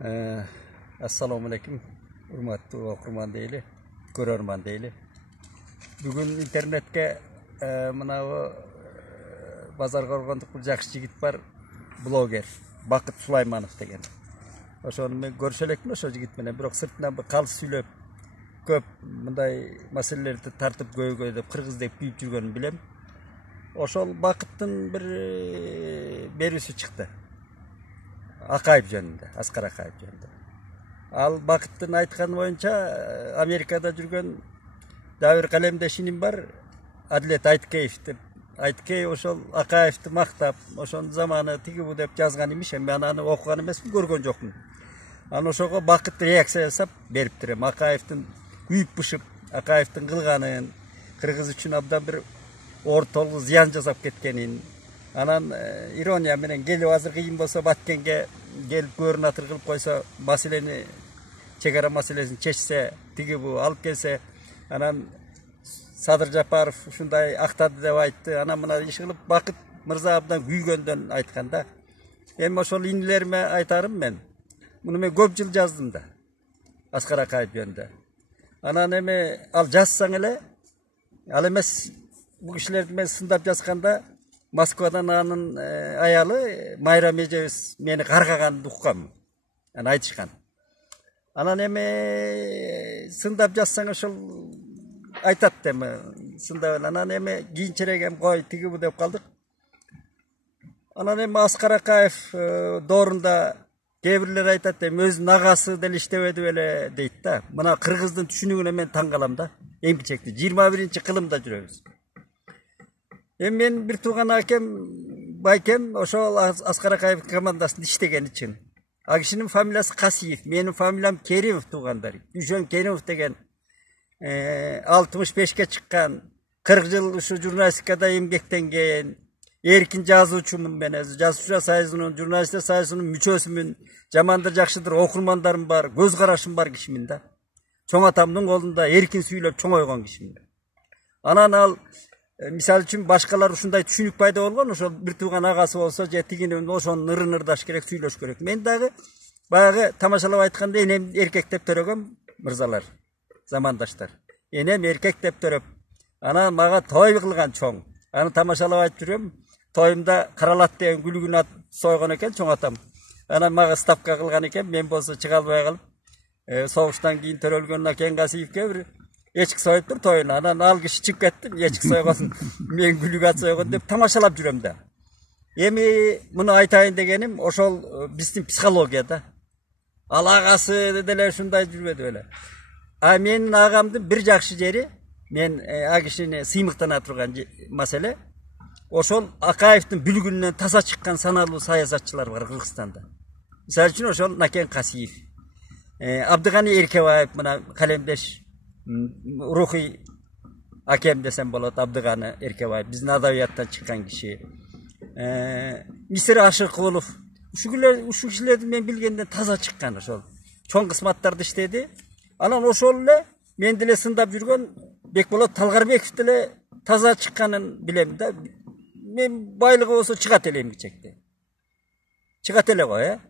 Assalomu alaykum, hurmatli o'qirman deyli, ko'rarman deyli. Bugun internetga mana bu Bozorqo'rg'onlik bir yaxshi yigit bor, bloger Baqit Sulaymanov degan. O'shani men ko'rishalakman o'sha yigit bilan, biroq sirtdan bir qaltis suylab ko'p bunday masalalarni tartib qo'yib deb qirg'izdek kuyib yurganini bilaman. O'shol Baqitning bir berisi chiqdi. Aqayib jönünde, Asqar Aqayib jönünde. Al Baqitning aytgani bo'yicha Amerikada yurgan Davir qalamdeshinim bor, Adlet Aytkeyev deb. Aytkey o'shol Aqayevni maqtab, o'shon zamoni tigi bu deb yozgan emish, men ani o'qigan emasman, ko'rgan jo'qman. Ana o'shoga Baqit reaksiya jasab berib turam. Aqayevning kuyib pishib, Aqayevning qilganin, qirg'iz uchun abdan bir o'rtolg'i ziyon jasab ketganin. Anan ironiya bilan kelib hozir qiyin bo'lsa Batkanga kelib ko'rinatir qilib qo'ysa, masalani chegara masalasini chechsa, tigi bu olib kelsa, anan Sadir Japarov shunday aqtadi deb aytdi. Ana mana ish qilib Baqit Mirza abdan kuygandan aytganda, men o'shol inlarime aytarim men. Buni men ko'p yil yozdim-da. Asqar Aqayib yonda. Ana neme al yazsang ele, al emas bu kishilarni men sindab yozganda Moskvadan anın ayali Mayra Mejevis meni qarqaganini uqqan. Ana aytishgan. Ana neme sindab yazsang o'shol aytat demi. Sindab ana neme kiyinchirak ham qo'y tigi bu deb qoldik. Ana neme Asqar Aqayev doğrunda Gebirler aytat dem öz nagası del iştebedi öyle deydi. Buna Kırgız'ın düşünüğüne men taң kalamda. Emki çekti. 21. kılımda жүрөбүz. Men bir tuğan hakem baykem oşol Asqar Aqayev komandasında iştegen için. Akişinin familiyası Qasiyev, benim familiyam Kerimov tuğanlar. Düşön Kerimov degen 65'ke çıkan 40 yıl şu jurnalistikada emgektengen erkin жазуучумун ben. Жазуучулар союзунун, журналисттер союзунун мүчөсүмүн. Жамандар жакшыдыр, окурмандарым бар, көз карашым бар кишимин да. Чоң атамдын колунда эркин сүйлөп чоңойгон кишимин. Анан ал misal için başkalar ушундай түшүнүк пайда болгон, ошол бир тууган агасы болсо, же тигинен ошону нырын-ырдаш керек, сүйлөш керек. Мен дагы баягы тамашалап айтканда энем эркек деп төрөгөм, мырзалар, замандаштар. Энем эркек деп төрөп, анан мага той кылган чоң. Аны тамашалап айтып жүрөм. Toyumda Karalат деген күлүгүн ат сойгон экен чоң атам. Анан мага ставка кылган экен, мен болсо чыга албай калып, согуштан кийин төрөлгөн Акен Касиевке бир echki soyup tur toyuna. Anam al kişi çık ettim. Echki soygasın. Men gülük at soygun dep tamaşalap жүрөм da. Emi bunu aytayın degenim oşol bizim psikologiyada. Al agası dediler şunday жүрбөдү öyle. A menin agamdın bir jakşı jeri men agişini sıymıktana turgan mesele. Oşol Aqayev'tin bülgününden tasa çıkan sanalуу sayasatçılar var Kırgızstanda. Misal üçün oşol Aken Kasiyev. Abdygani Erkebаев mına kalemdeş ruhi hakem desem bolat Abdygani Erkebаев. Bizin adabiyattan çıkan kişi. Misir Aşıqulov. Uşu kişilerdi men bilgenden taza çıkan oşol. Çoğun kısmatlarda işledi. Anan oşolle men dile sındap жүргөн Bekbolat Talgarbekov dile taza çıkanın bilem de. Men baylığı olsa çıkat eleyim çekti. Çıkat ele koy ya.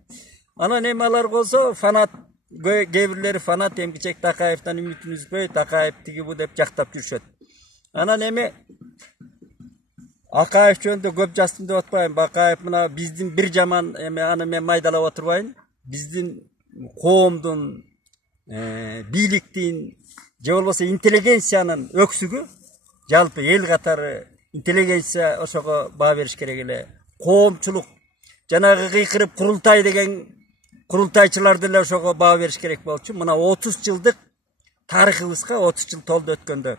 Ana nemalar olsa fanat, gebirleri fanat emki çekti. Aqayev'tan ümitimiz koy. Aqayev tigi bu dep jaktap жүрүшөт. Ana neme Aqayev жөнүндө көп жастым деп атпайм. Aqayev мына биздин bir жаман аны мен майдалап отурбайын. Биздин коомдун, бийликтин, же болбосо интеллигенциянын өксүгү, жалпы эл катары интеллигенция ошого баа бериш керек эле. Коомчулук жанагы кыйкырып курултай деген курултайчылар деле ошого баа бериш керек болчу. Мына 30 жылдык тарыхыбызга 30 жыл толду өткөндө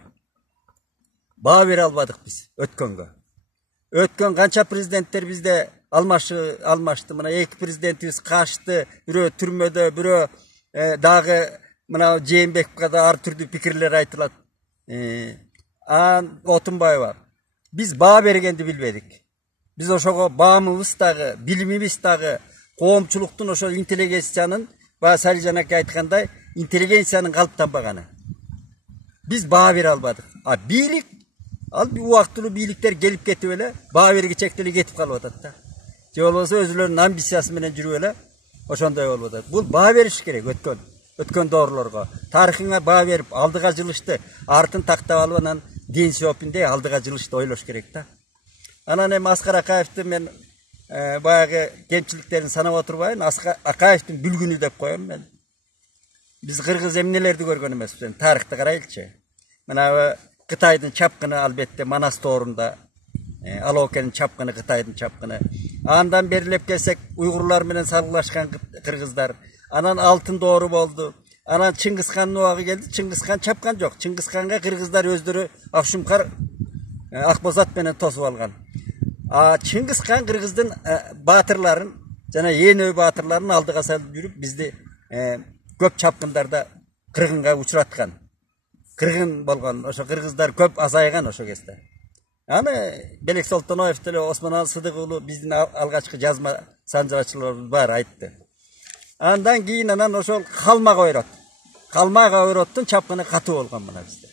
баа бере албадык биз өткөнгө. Өткөн канча президенттер бизде алмашты. Мына эки президентибиз качты, бирөө түрмөдө, бирөө дагы мына Жээнбековго да ар түрдүү пикирлер айтылат. Отунбаева. Biz baa bergendi bilmedik. Biz oşogo baamыбыз dagы, bilimimiz dagы, коомчулуктун ошо интеллигенциянын, баа Салижан ака айткандай, интеллигенциянын калыптанбаганы. Biz baa бере албадык. А бийлик, ал убактылуу бийликтер келип кетип эле, баа бергичектеле кетип калып атат да. Же болбосо өзүлөрүнүн амбициясы менен жүрүп эле, Ошондой болуп атат. Бул баа бериш керек өткөн доорулорго. Тарыхыңа баа берип, алдыга жылышты, артын тактап алып анан Дэн Сяопиндей алдыга жылышты ойлош керек да. Анан эми Аскар Акаевди мен баягы кемчиликтерин санап отурбайын, Акаевдин бүлгүнү деп коем мен. Биз кыргыз эмнелерди көргөн эмеспиз, тарыхты карайлычы. Мына Кытайдын чапкыны албетте Манас тоорунда, Алоокенин чапкыны, Кытайдын чапкыны. Андан берилеп келсек, уйгурлар менен салгылашкан кыргыздар. Анан алтын доору болду. Анан Чыңгызхандын убагы келди, Чыңгызхан чапкан жок. Чыңгызханга кыргыздар өздөрү Акшумкар Акбозат менен тосуп алган. Чыңгызхан кыргыздын баатырларын жана энөө баатырларын алдыга салып жүрүп бизди көп чапкындарда кыргынга учураткан. Кыргын болгон, ошо кыргыздар көп азайган ошо кезде. Аны Белек Солтоноев деле Осмоналы Сыдык уулу биздин алгачкы жазма санжырачыларыбыз бар айтты. Андан кийин анан ошол Калмак ойроттун чапкыны катуу болгон мына бизде.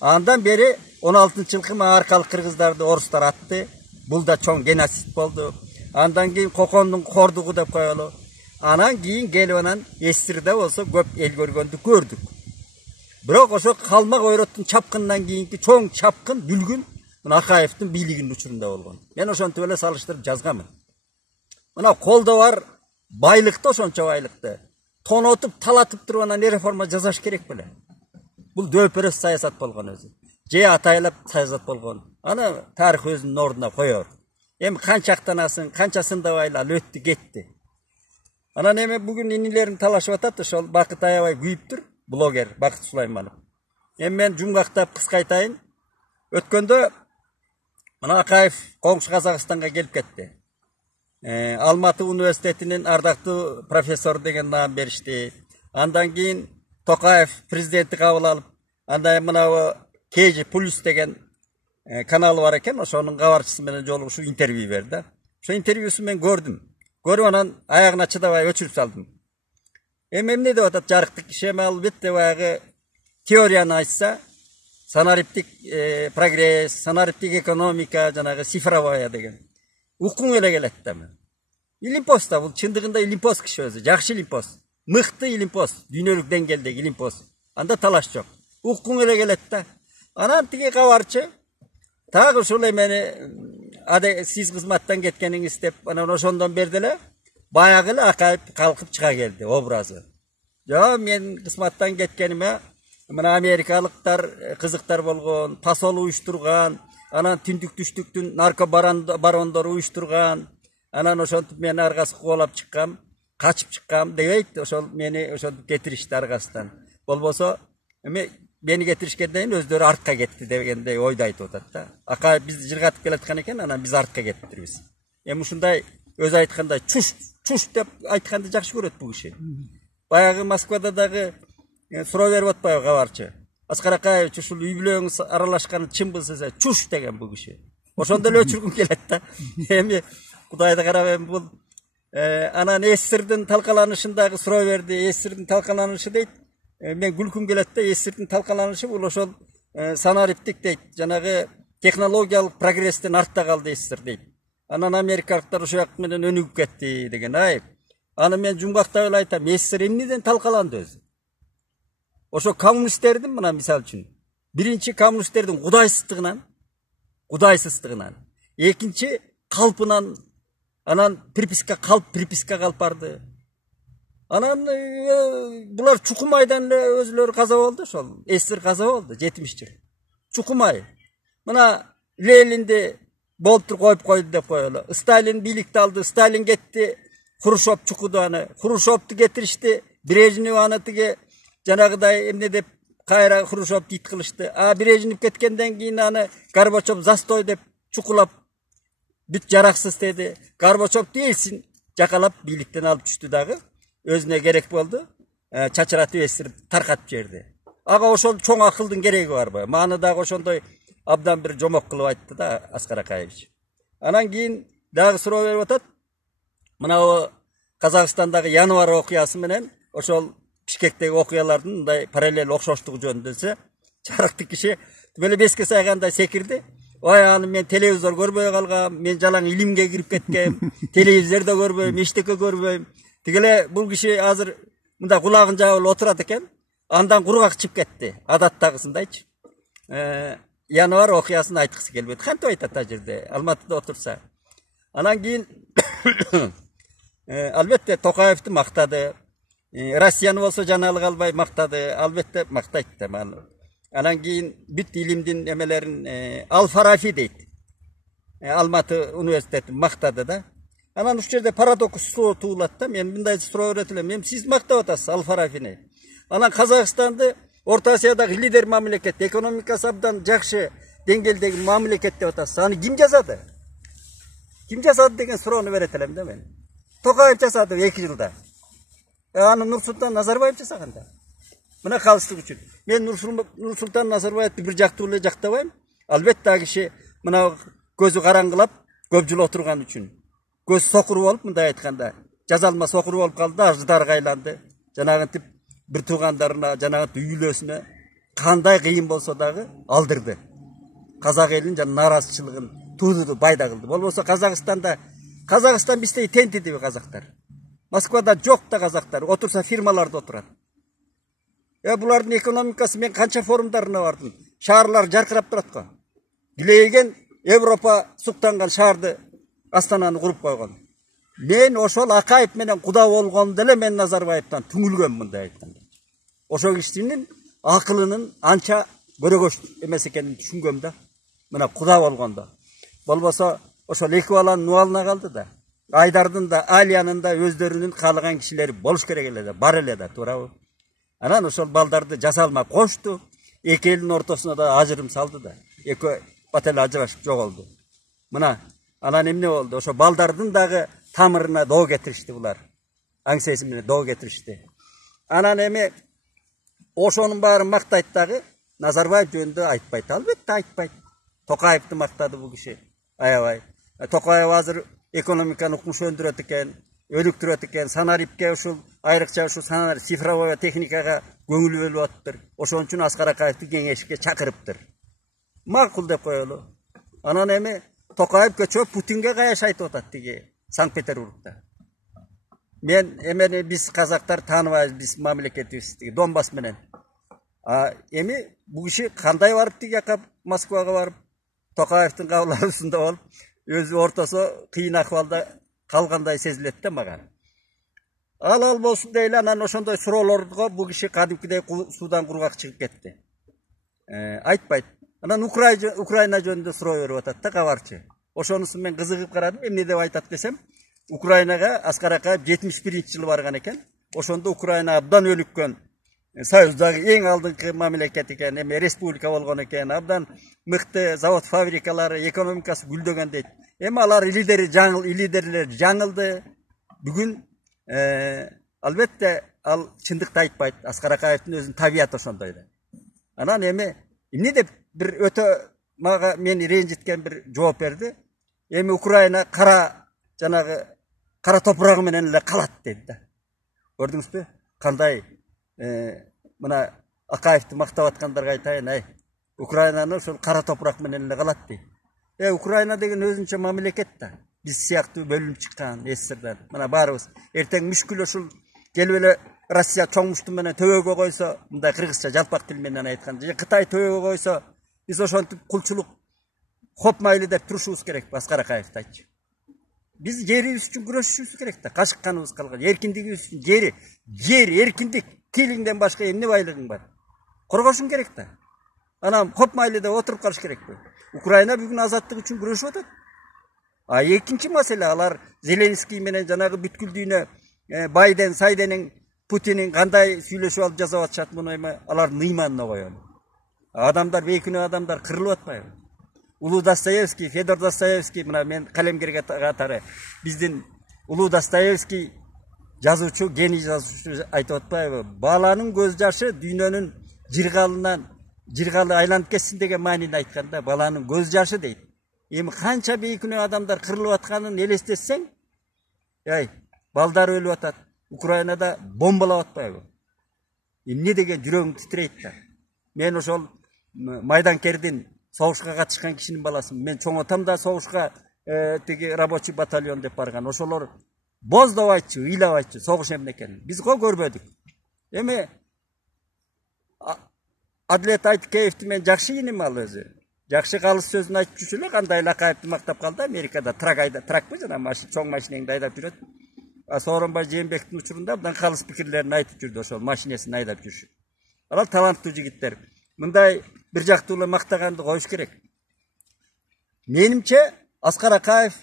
Андан бери 16-жылкы аркалык кыргыздарды орустар атты. Бул да чоң геноцид болду. Андан кийин Кокондун кордугу деп коелу. Анан кийин келип анан Эсирде болсо көп эл көргөндү көрдүк. Бирок ошо Калмак ойроттун чапкындан кийинки чоң чапкын бүлгүн Акаевдин бийлигинин учурунда болгон. Мен ошонтип эле салыштырып жазганмын. Мына колдо бар байлыкты, ошончо байлыкты тонотуп, талатып туруп анан реформа жасаш керек беле. Бул дөпөрөс саясат болгон өзү. Же атайлап саясат болгон. Аны тарых өзүнүн ордуна коёр. Эми канчактанасың, канчасында байлап өттү кетти. Анан эми бүгүн инилерин талашып атат, ошол Бакыт аябай күйүптүр, блогер Бакыт Сулайманов. Эми мен жумгактап кыска айтайын. Өткөндө мына Акаев коңшу Казакстанга келип кетти. Алматы университетинин ардактуу профессор деген наам беришти. Андан кийин Токаев президентти кабыл алып, андан мына KG Plus деген каналы бар экен, ошонун кабарчысы менен жолугушуп интервью берди. Ошо интервьюсун мен көрдүм. Көрүп анан аягына чыдабай өчүрүп салдым. Эмне деп атат жарыктык киши, албетте баягы теорияны айтса, санариптик прогресс, санариптик экономика, жанагы цифровая деген. Укуң эле келет да. Илимпос да, бул чындыгында илимпос киши өзү, жакшы илимпос. Мыкты илимпос, дүйнөлүк деңгээлдеги илимпос. Анда талаш жок. Укуң эле келет да. Анан тиги кабарчы тагы ушул эмени сиз кызматтан кеткениңиз деп анан ошондон берди эле. Баягы эле Акаев калкып чыга келди образы. Жо, мен кызматтан кеткениме мына америкалыктар кызыктар болгон, посол уюштурган, анан түндүк түштүктүн нарко барондору уюштурган. Анан ошентип мени аргасы кубалап чыккам, качып чыккам дебейт. Ошол мени ошентип кетиришти аргасынан. Болбосо эми мени кетиришкенден кийин өздөрү артка кетти дегендей ойду айтып атат да. Акаев бизди жыргатып келаткан экен, анан биз артка кеттирбиз. Эми ушундай өзү айткандай чуш деп айтканды жакшы көрөт бул киши. Баягы Москвада дагы суроо берип атпайбы кабарчы. Аскар Акаевич ушул үй бүлөңүз аралашканы чынбы десе, чуш деген бул киши. Ошондо эле өчүргүм келет да. Эми Кудайды карап эми бул анан Эсирдин талкаланышындагы суроо берди. Эсирдин талкаланышы дейт. Мен күлкүм келет да, Эсирдин талкаланышы бул ошол санариптик дейт. Жанагы технологиялык прогресстен артта калды Эсир дейт. Анан америкалыктар ошол жак менен өнүгүп кетти деген айып. Аны мен жумгактап эле айтам, Эсир эмнеден талкаланды өзү? Ошо коммунисттердин мына мисалы үчүн биринчи коммунисттердин кудайсыздыгынан, экинчи калпынан, анан приписка калп барды. Анан булар Чукумайдан эле өзүлөрү каза болду, ошол Эсир каза болду 70 жыл. Чукумай. Мына Ленинди болуптур коюп койду деп коелу. Сталин бийликти алды, Сталин кетти, Хрущев чукуду аны. Хрущевду кетиришти, Брежнев аны тиги жанагыдай эмне деп кайра Хрущевду ит кылышты. Брежнев кеткенден кийин аны Горбачев застой деп чукулап бүт жараксыз деди. Горбачев дейсин жакалап бийликтен алып түштү дагы. Өзүнө керек болду. Чачыратып эсирип таркатып жиберди. Ага ошол чоң акылдын кереги барбы? Маны дагы ошондой абдан бир жомок кылып айтты да Аскар Акаевич. Анан кийин дагы суроо берип атат. Мына Казакстандагы январь окуясы менен ошол Бишкектеги окуялардын мындай параллель окшоштугу жөнүндө жарыктык киши эле беске сайгандай секирди. Ой, аны мен телевизор көрбөй калгам, мен жалаң илимге кирип кеткем, телевизор да көрбөйм, эчтеке көрбөйм. Тигеле бул киши азыр мында кулагын жаап отурат экен. Андан кургак чыгып кетти. Адаттагысындайчы. Январь окуясын айткысы келбейт. Кантип айтат ал жерде Алматыда отурса. Анан кийин албетте Токаевди мактады. Россияны болсо жаналык албай мактады. Албетте мактайт да маны. Анан кийин бүт илимдин эмелерин Ал-Фарафи дейт. Алматы университети мактады да. Анан ушул жерде парадокс туулат да. Мен мындай суроо берет элем. Мен сиз мактап атасыз Ал-Фарафини. Анан Казакстанды Орта Азиядагы лидер мамлекет, экономикасы абдан жакшы деңгээлдеги мамлекет деп атасыз. Аны ким жасады? Ким жасады деген суроону берет элем да мен. Токаев жасады 2 жылда. Аны Нурсултан Назарбаев жасаган да. Мына калыстык үчүн. Мен Нурсултан Назарбаевди бир жактуу эле жактабайм. Албетте ал киши мына көзү караңгылап көп жыл отурган үчүн. Көз сокур болуп мындай айтканда, жаза алмас сокур болуп калды, аждарга айланды. Жанагынтип bir tuğanlarına, janagı üylösüne kanday kıyın bolsa dagı aldırdı. Kazak elin jan narazıçılığın tuğdudu, bayda kıldı. Bolbosa Kazakistan bizde tentidi Kazaklar. Moskvada çok da Kazaklar. Otursa firmalarda oturan. Buların ekonomikası men kança forumlarına vardım. Şaharlar jarkırap turatko. Gileygen Avrupa suktangан şahardı Astanаны kurup koygan. Men oşol Akayip menen kuda bolganda эле men Nazarbayevdan түңүлгөм мындай айтканда. Ошол кишинин акылынын анча көрөгөш эмес экенин түшүнгөм да. Мына куда болгондо. Болбосо ошол эки баланын убалына калды да. Айдардын да, Алиянын да өздөрүнүн каалаган кишилери болуш керек эле да, бар эле да, туурабы? Анан ошол балдарды жасалма кошту. Эки элдин ортосуна да ажырым салды да. Эки бат эле ажырашып жоголду. Мына анан эмне болду? Ошо балдардын дагы tamırına doğu getirişti bular. Angsesimine doğu getirişti. Anan emi oşonun bari maktayt dağı Nazarbayev jönündө aytpayt. Albatta aytpayt. Tokayevdi maktadı bu kişi. Ayabay. Tokayev azыр ekonomikаны укмуш өндүрөт экен, өнүктүрөт экен, санарипке ушул айрыкча ушул санар цифровой техникага көңүл бөлүп атыптыр. Ошон үчүн Аскар Акаевди кеңешке чакырыптыр. Макул деп коелу. Анан эми Токаев көчө Путинге каяш айтып атат тиги. Санкт-Петербургда. Men emeni biz Kazaklar tanıbayız, biz mamleketiyiz. Donbas menen. Emi bu kişi kanday varıp diye yakap Moskvaga varıp Tokayev'tin kavlarısında olup özü ortası kıyın ahvalda kalganday seziletti maga. Al bolsun değil anan oşonday suroolorgo bu kişi kadimkidey sudan kurgak çıkıp ketти. Aytpayt. Anan Ukrayna jönündө suroo берип атат да кабарчы. Ошонусун мен кызыгып карадым. Эмне деп айтат десем, Украинага Аскар Акаев 71-жылы барган экен. Ошондо Украина абдан өлүккөн. Союздагы эң алдыңкы мамлекет экен, эми республика болгон экен. Абдан мыкты завод фабрикалары, экономикасы гүлдөгөн дейт. Эми алар лидерлер жаңылды. Бүгүн албетте ал чындыкты айтпайт. Аскар Акаевдин өзүнүн табияты ошондой да. Анан эми эмне деп бир өтө мага мени ренжиткен бир жооп берди. Эми Украина кара топурагы менен эле калат деди да. Көрдүңүзбү? Кандай мына Акаевди мактап аткандарга айтайын, Украинаны ошол кара топурак менен эле калат дейт. Украина деген өзүнчө мамлекет да. Биз сыяктуу бөлүнүп чыккан СССРдан. Мына баарыбыз эртең мүшкүл ушул келип эле Россия чоң мушту менен төбөгө койсо, мындай кыргызча жалпак тил менен айтканда, же Кытай төбөгө койсо, биз ошентип кулчулук хоп майлы деп турушубуз керек, Аскар Акаевди айтчы. Биз жерибиз үчүн күрөшүшүбүз керек да. Качыкканыбыз калган. Эркиндигибиз үчүн жер, эркиндик, тилиңден башка эмне байлыгың бар? Коргошуң керек да. Анан хоп майлы деп отуруп калыш керекпи? Украина бүгүн азаттык үчүн күрөшүп атат. Экинчи маселе алар Зеленский менен жанагы бүткүлдүүнө Байден, Сайденин, Путинин кандай сүйлөшүп алып жасап атышат муну эми алар ныйманына коелу. Адамдар бейкүнөө адамдар кырылып атпайбы? Улуу Достоевский, Федор Достоевский, мына мен калемгер катары биздин Улуу Достоевский жазуучу, гений жазуучу айтып атпайбы? Баланын көз жашы дүйнөнүн жыргалы айланып кетсин деген маанини айтканда, баланын көз жашы дейт. Эми канча бейкүнөө адамдар кырылып атканын элестетсең, балдар өлүп атат. Украинада бомбалап атпайбы? Эмне деген жүрөгүң титрейт да. Мен ошол майданкердин согушка катышкан кишинин баласымын. Мен чоңотам да согушка тиги рабочий батальон деп барган. Ошолор Bozdап айтчу, ыйлап айтчу, согуш эмне экенин. Биз го көрбөдүк. Эми Адилет Айткеевди мен жакшы иним ал өзү. Жакшы калыс сөзүн айтып жүрчү эле, кандай Акаевди мактап калды Америкада тракпы жана чоң машинеңди айдап жүрөт. Сооронбай Жээнбековдун учурунда мындан калыс пикирлерин айтып жүрдү, ошол машинесин айдап жүрчү. Алар таланттуу жигиттер. Мындай бир жактуу эле мактаганды коюш керек. Менимче Аскар Акаев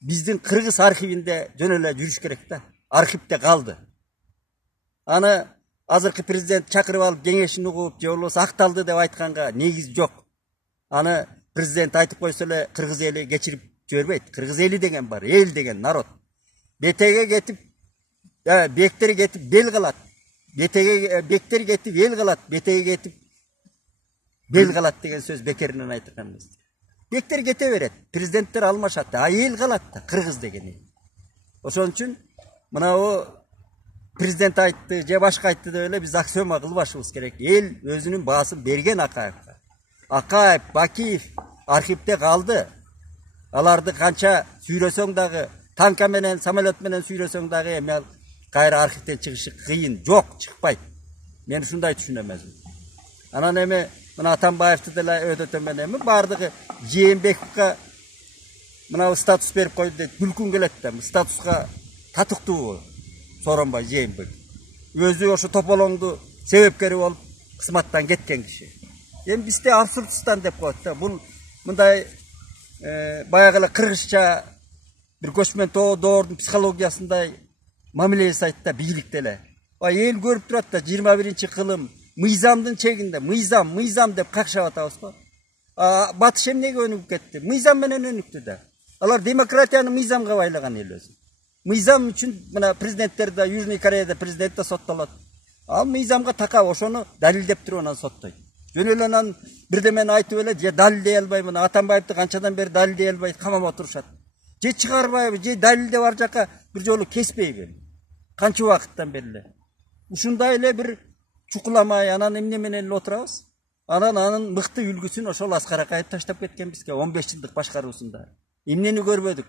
биздин кыргыз архивинде жөн эле жүрүш керек да. Архивде калды. Аны азыркы президент чакырып алып кеңешин угуп, же болбосо акталды деп айтканга негиз жок. Аны президент айтып койсо эле кыргыз эли кечирип жибербейт. Кыргыз эли деген бар, эл деген народ. Бетеге кетип, бектери кетип бел кылат. Бектери кетип эл кылат, бетеге кетип бел кылат деген сөз бекеринен айтылган эмес. Бектер кете берет, президенттер алмашат, эл калат да, кыргыз деген эл. Ошон үчүн мынау президент айтты, же башка айтты деп эле биз аксиома кылбашыбыз керек. Эл өзүнүн баасын берген Акаевге. Акаев, Бакиев архивде калды. Аларды канча сүйрөсөң дагы, танка менен, самолет менен сүйрөсөң дагы эми ал кайра архивден чыгышы кыйын, жок, чыкпайт. Мен ушундай түшүнөм эмесмин. Анан эми мына Атамбаевди деле өйдөтөм эми бардыгы Жээнбековго мына статус берип койду дейт. Бүлкүн келет да, статуска татыктуу Сооронбай Жээнбеков. Өзү ошо тополоңду себепкери болуп кызматтан кеткен киши. Эми бизде абсурдстан деп коет да. Бул мындай баягы эле кыргызча бир көчмөн доордун психологиясындай мамиле жасайт да бийлик деле. Эл көрүп турат да 21-кылым мыйзамдын чегинде мыйзам деп какшап атабыз го. Батыш эмнеге өнүгүп кетти? Мыйзам менен өнүктү да. Алар демократияны мыйзамга байлаган эл өзү. Мыйзам үчүн мына президенттер да Южный Кореяда президент да соттолот. Ал мыйзамга такап ошону далилдеп туруп анан соттойт. Жөн эле анан бирдемени айтып эле же далилдей албай, мына Атамбаевди канчадан бери далилдей албай камап отурушат. Же чыгарбайбы, же далилдеп ар жака бир жолу кеспейби? Канча убакыттан бери эле. Ушундай эле бир чукуламай анан эмне менен эле отурабыз? Анын мыкты үлгүсүн ошол Аскар Акаев таштап кеткен бизге 15 жылдык башкаруусунда. Эмнени көрбөдүк?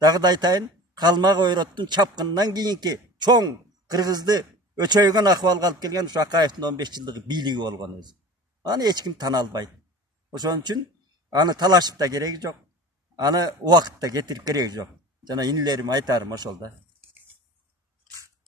Дагы да айтайын, Калмак ойроттун чапкынынан кийинки чоң кыргызды өчөйгөн акыбалга алып келген ушу Акаевдин 15 жылдык бийлиги болгон өзү. Аны эч ким тана албайт. Ошон үчүн аны талашып да кереги жок. Аны убакытта кетирип кереги жок. Жана инилерим айтарым ошол да.